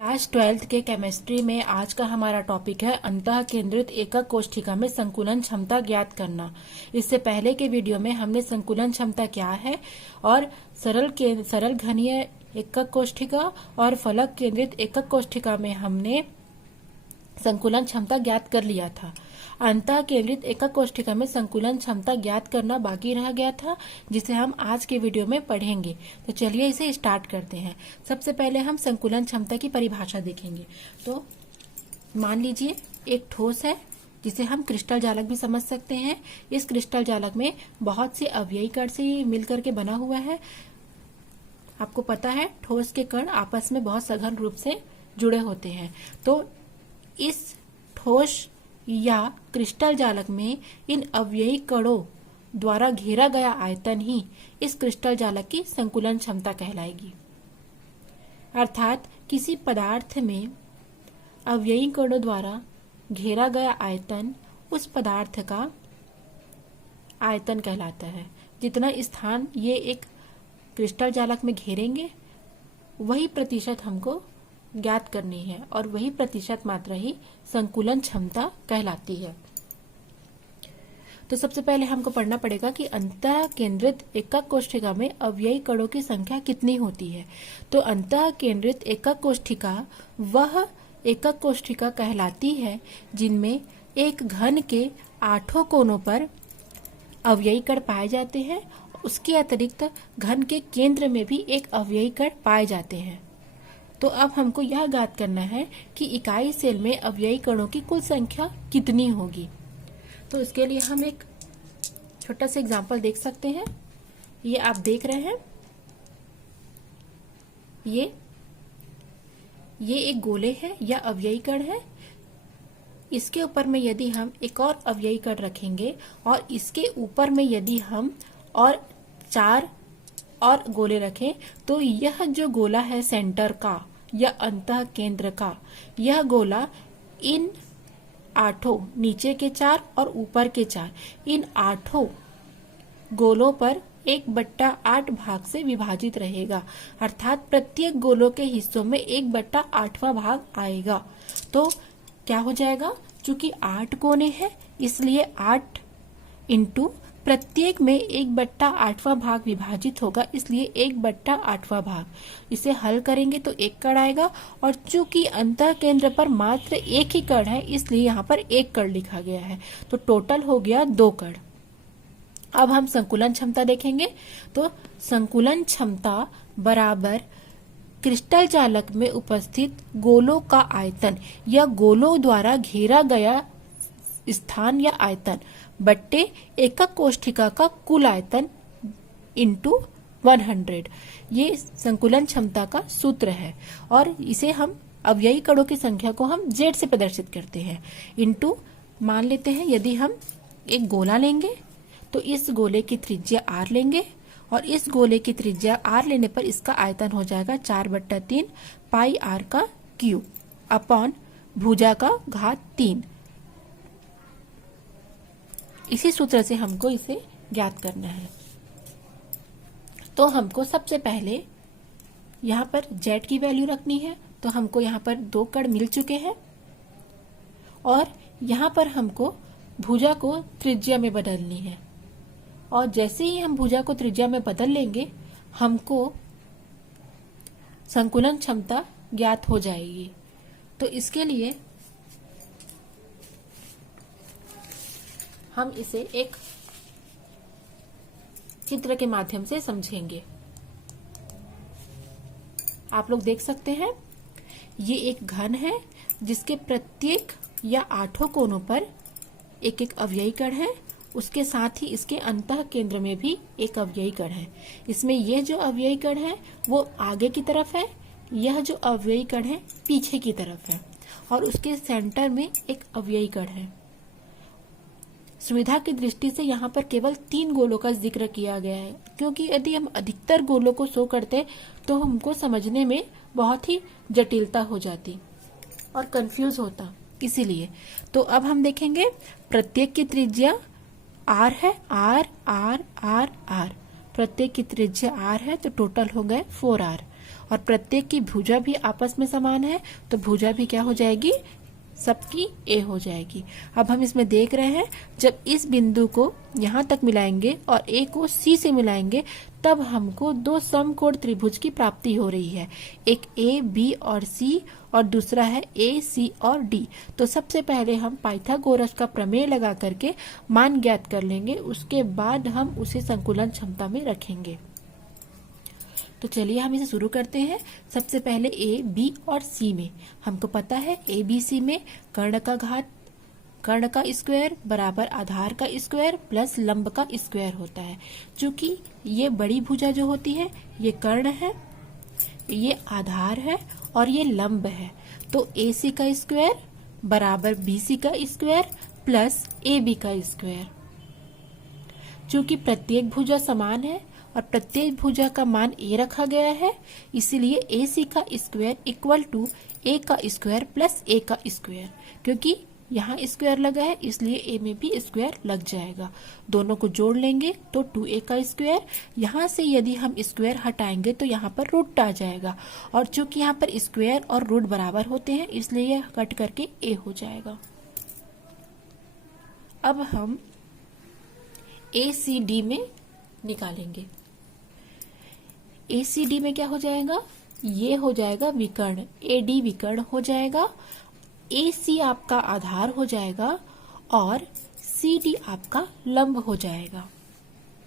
Class 12th के chemistry में आज का हमारा टॉपिक है अंतः केंद्रित एकक कोशिका में संकुलन क्षमता ज्ञात करना। इससे पहले के वीडियो में हमने संकुलन क्षमता क्या है और सरल घनीय एकक कोशिका और फलक केंद्रित एकक कोशिका में हमने संकुलन क्षमता ज्ञात कर लिया था। अंतः केंद्रित एकक कोशिका में संकुलन क्षमता ज्ञात करना बाकी रह गया था, जिसे हम आज के वीडियो में पढ़ेंगे। तो चलिए इसे स्टार्ट करते हैं। सबसे पहले हम संकुलन क्षमता की परिभाषा देखेंगे। तो मान लीजिए एक ठोस है जिसे हम क्रिस्टल जालक भी समझ सकते हैं। इस क्रिस्टल जालक में बहुत से अवयवी कण से मिलकर के बना हुआ है। आपको पता है ठोस के कण आपस में बहुत सघन रूप से जुड़े होते हैं। तो इस ठोस या क्रिस्टल जालक में इन अवयवी कणों द्वारा घेरा गया आयतन ही इस क्रिस्टल जालक की संकुलन क्षमता कहलाएगी। अर्थात किसी पदार्थ में अवयवी कणों द्वारा घेरा गया आयतन उस पदार्थ का आयतन कहलाता है। जितना स्थान ये एक क्रिस्टल जालक में घेरेंगे वही प्रतिशत हमको ज्ञात करनी है और वही प्रतिशत मात्रा ही संकुलन क्षमता कहलाती है। तो सबसे पहले हमको पढ़ना पड़ेगा कि अंतः केंद्रित एकक कोशिका में अवयवी कणों की संख्या कितनी होती है। तो अंतः केंद्रित एकक कोशिका वह एकक कोशिका कहलाती है जिनमें एक घन के 8 कोनों पर अवयवी कण पाए जाते हैं। उसके अतिरिक्त घन के केंद्र में भी एक अवयवी कण पाए जाते हैं। तो अब हमको यह ज्ञात करना है कि इकाई सेल में अवयवी कणों की कुल संख्या कितनी होगी। तो इसके लिए हम एक छोटा सा एग्जांपल देख सकते हैं। ये आप देख रहे हैं, ये एक गोले है या अवयवी कण है। इसके ऊपर में यदि हम एक और अवयवी कण रखेंगे और इसके ऊपर में यदि हम और 4 और गोले रखें तो यह जो गोला है सेंटर का या अंतः केंद्र का, यह गोला इन 8 नीचे के 4 और ऊपर के 4 इन 8 गोलों पर 1/8 भाग से विभाजित रहेगा। अर्थात प्रत्येक गोलों के हिस्सों में 1/8वां भाग आएगा। तो क्या हो जाएगा, चूंकि 8 कोने हैं इसलिए 8 इंटू प्रत्येक में 1/8वां भाग विभाजित होगा, इसलिए 1/8वां भाग। इसे हल करेंगे तो 1 कण आएगा और चूंकि अंतः केंद्र पर मात्र एक ही कण है इसलिए यहाँ पर 1 कण लिखा गया है। तो टोटल हो गया 2 कण। अब हम संकुलन क्षमता देखेंगे। तो संकुलन क्षमता बराबर क्रिस्टल जालक में उपस्थित गोलों का आयतन या गोलों द्वारा घेरा गया स्थान या आयतन बट्टे एकक कोशिका का कुल आयतन इंटू 100। ये संकुलन क्षमता का सूत्र है और इसे हम अवयवी कणों की संख्या को हम Z से प्रदर्शित करते हैं। इंटू मान लेते हैं यदि हम एक गोला लेंगे तो इस गोले की त्रिज्या R लेंगे और इस गोले की त्रिज्या R लेने पर इसका आयतन हो जाएगा 4/3 पाई R का क्यूब अपॉन भुजा का घात 3। इसी सूत्र से हमको इसे ज्ञात करना है। तो हमको सबसे पहले यहाँ पर Z की वैल्यू रखनी है। तो हमको यहाँ पर 2 कण मिल चुके हैं और यहाँ पर हमको भुजा को त्रिज्या में बदलनी है। और जैसे ही हम भुजा को त्रिज्या में बदल लेंगे हमको संकुलन क्षमता ज्ञात हो जाएगी। तो इसके लिए हम इसे एक चित्र के माध्यम से समझेंगे। आप लोग देख सकते हैं ये एक घन है जिसके प्रत्येक या 8 कोनों पर एक एक अवयवी कण है। उसके साथ ही इसके अंतः केंद्र में भी एक अवयवी कण है। इसमें यह जो अवयवी कण है वो आगे की तरफ है, यह जो अवयवी कण है पीछे की तरफ है और उसके सेंटर में एक अवयवी कण है। सुविधा की दृष्टि से यहाँ पर केवल 3 गोलों का जिक्र किया गया है, क्योंकि यदि हम अधिकतर गोलों को शो करते तो हमको समझने में बहुत ही जटिलता हो जाती और कंफ्यूज होता। इसीलिए तो अब हम देखेंगे प्रत्येक की त्रिज्या R है, R R R R, प्रत्येक की त्रिज्या R है तो टोटल हो गए 4R। और प्रत्येक की भुजा भी आपस में समान है, तो भुजा भी क्या हो जाएगी, सबकी ए हो जाएगी। अब हम इसमें देख रहे हैं जब इस बिंदु को यहाँ तक मिलाएंगे और ए को सी से मिलाएंगे तब हमको दो समकोण त्रिभुज की प्राप्ति हो रही है, एक ए बी और सी और दूसरा है ए सी और डी। तो सबसे पहले हम पाइथागोरस का प्रमेय लगा करके मान ज्ञात कर लेंगे, उसके बाद हम उसे संकुलन क्षमता में रखेंगे। तो चलिए हम इसे शुरू करते हैं। सबसे पहले ए बी और सी में हमको पता है ए बी सी में कर्ण का स्क्वायर बराबर आधार का स्क्वायर प्लस लंब का स्क्वायर होता है। चूंकि ये बड़ी भुजा जो होती है ये कर्ण है, ये आधार है और ये लंब है, तो ए सी का स्क्वायर बराबर बी सी का स्क्वायर प्लस ए बी का स्क्वायर। चूंकि प्रत्येक भुजा समान है और प्रत्येक भुजा का मान ए रखा गया है, इसीलिए ए सी का स्क्वायर इक्वल टू ए का स्क्वायर प्लस ए का स्क्वायर। क्योंकि यहाँ स्क्वायर लगा है इसलिए ए में भी स्क्वायर लग जाएगा। दोनों को जोड़ लेंगे तो 2a का स्क्वायर, यहाँ से यदि हम स्क्वायर हटाएंगे तो यहाँ पर रूट आ जाएगा, और चूंकि यहाँ पर स्क्वायर और रूट बराबर होते हैं इसलिए यह कट करके a हो जाएगा। अब हम ACD में निकालेंगे। ACD में क्या हो जाएगा, ये हो जाएगा विकर्ण, AD विकर्ण हो जाएगा, AC आपका आधार हो जाएगा और CD आपका लंब हो जाएगा।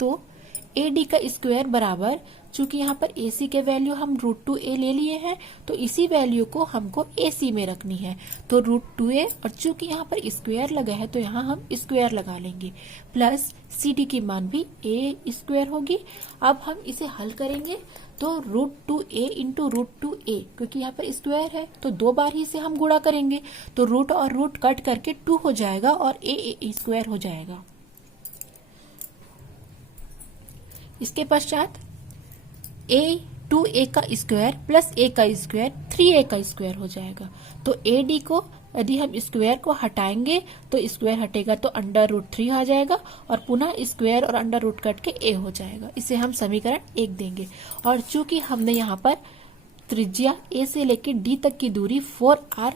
तो AD का स्क्वायर बराबर, चूंकि यहाँ पर AC के वैल्यू हम √2a ले लिए हैं तो इसी वैल्यू को हमको AC में रखनी है, तो √2a, और चूंकि यहाँ पर स्क्वायर लगा है तो यहाँ हम स्क्वायर लगा लेंगे, प्लस CD की मान भी a स्क्वायर होगी। अब हम इसे हल करेंगे तो √2a इंटू √2a, क्योंकि यहाँ पर स्क्वायर है तो दो बार ही से हम गुणा करेंगे, तो रूट और रूट कट करके 2 हो जाएगा और a स्क्वायर हो जाएगा। इसके पश्चात2a का स्क्वायर प्लस a का स्क्वायर 3a का स्क्वायर हो जाएगा। तो AD को यदि हम स्क्वायर को हटाएंगे तो स्क्वायर हटेगा तो √3 आ जाएगा और पुनः स्क्वायर और अंडर रूट कट के a हो जाएगा। इसे हम समीकरण 1 देंगे। और चूंकि हमने यहाँ पर त्रिज्या a से लेकर d तक की दूरी 4r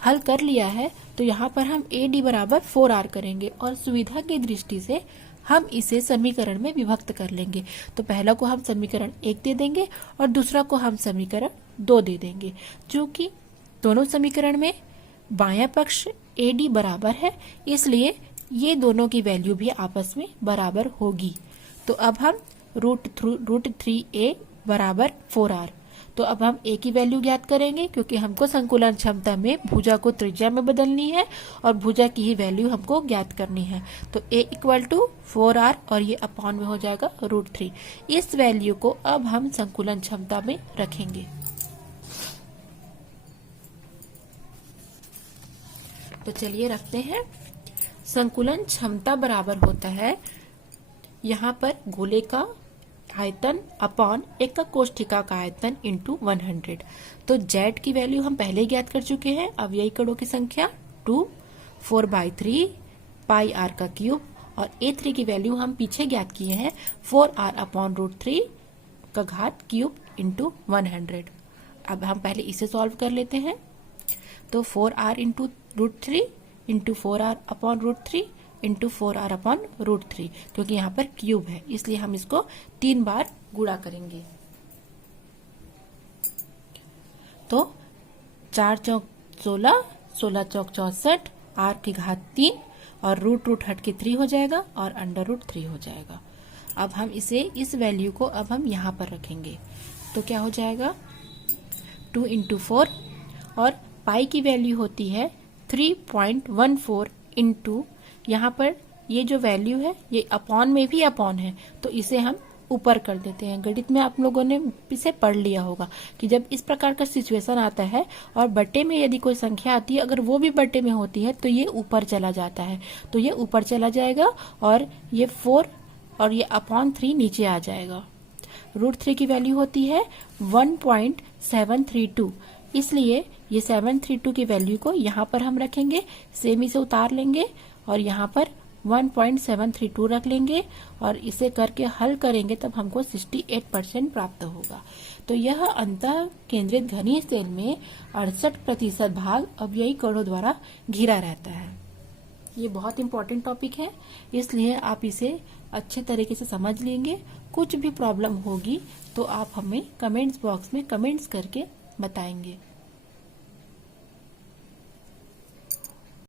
हल कर लिया है तो यहाँ पर हम AD बराबर 4r करेंगे और सुविधा की दृष्टि से हम इसे समीकरण में विभक्त कर लेंगे। तो पहला को हम समीकरण 1 दे देंगे और दूसरा को हम समीकरण 2 दे देंगे। चूंकि दोनों समीकरण में बायां पक्ष AD बराबर है इसलिए ये दोनों की वैल्यू भी आपस में बराबर होगी। तो अब हम √3a बराबर 4r, तो अब हम a की वैल्यू ज्ञात करेंगे क्योंकि हमको संकुलन क्षमता में भुजा को त्रिज्या में बदलनी है और भुजा की ही वैल्यू हमको ज्ञात करनी है। तो a इक्वल टू 4r और ये अपॉन में हो जाएगा √3। इस वैल्यू को अब हम संकुलन क्षमता में रखेंगे। तो चलिए रखते हैं। संकुलन क्षमता बराबर होता है यहाँ पर गोले का आयतन अपॉन एकक कोष्ठिका का आयतन इंटू 100। तो z की वैल्यू हम पहले ज्ञात कर चुके हैं, अवयवी कणों की संख्या 2, 4/3 पाई r का क्यूब, और a3 की वैल्यू हम पीछे ज्ञात किए हैं 4r अपॉन √3 का घात क्यूब इंटू 100। अब हम पहले इसे सॉल्व कर लेते हैं। तो 4r into √3 into 4r upon √3 into 4r upon √3, क्योंकि यहाँ पर क्यूब है इसलिए हम इसको 3 बार गुणा करेंगे। तो 4 चौक 16, 16 चौक 64, r की घात 3 और रूट हट के 3 हो जाएगा और √3 हो जाएगा। अब हम इसे इस वैल्यू को अब हम यहाँ पर रखेंगे तो क्या हो जाएगा 2 इंटू 4, और पाई की वैल्यू होती है 3.14 इंटू, यहाँ पर ये जो वैल्यू है ये अपॉन में भी अपॉन है तो इसे हम ऊपर कर देते हैं। गणित में आप लोगों ने इसे पढ़ लिया होगा कि जब इस प्रकार का सिचुएशन आता है और बट्टे में यदि कोई संख्या आती है, अगर वो भी बट्टे में होती है तो ये ऊपर चला जाता है, तो ये ऊपर चला जाएगा और ये 4 और ये अपॉन 3 नीचे आ जाएगा। √3 की वैल्यू होती है 1.732, इसलिए ये 732 की वैल्यू को यहाँ पर हम रखेंगे, सेम इसे उतार लेंगे और यहाँ पर 1.732 रख लेंगे और इसे करके हल करेंगे तब हमको 68% प्राप्त होगा। तो यह अंतः केंद्रित घनीय सेल में 68% भाग अवययी कणों द्वारा घिरा रहता है। ये बहुत इंपॉर्टेंट टॉपिक है, इसलिए आप इसे अच्छे तरीके से समझ लेंगे। कुछ भी प्रॉब्लम होगी तो आप हमें कमेंट्स बॉक्स में कमेंट्स करके बताएंगे।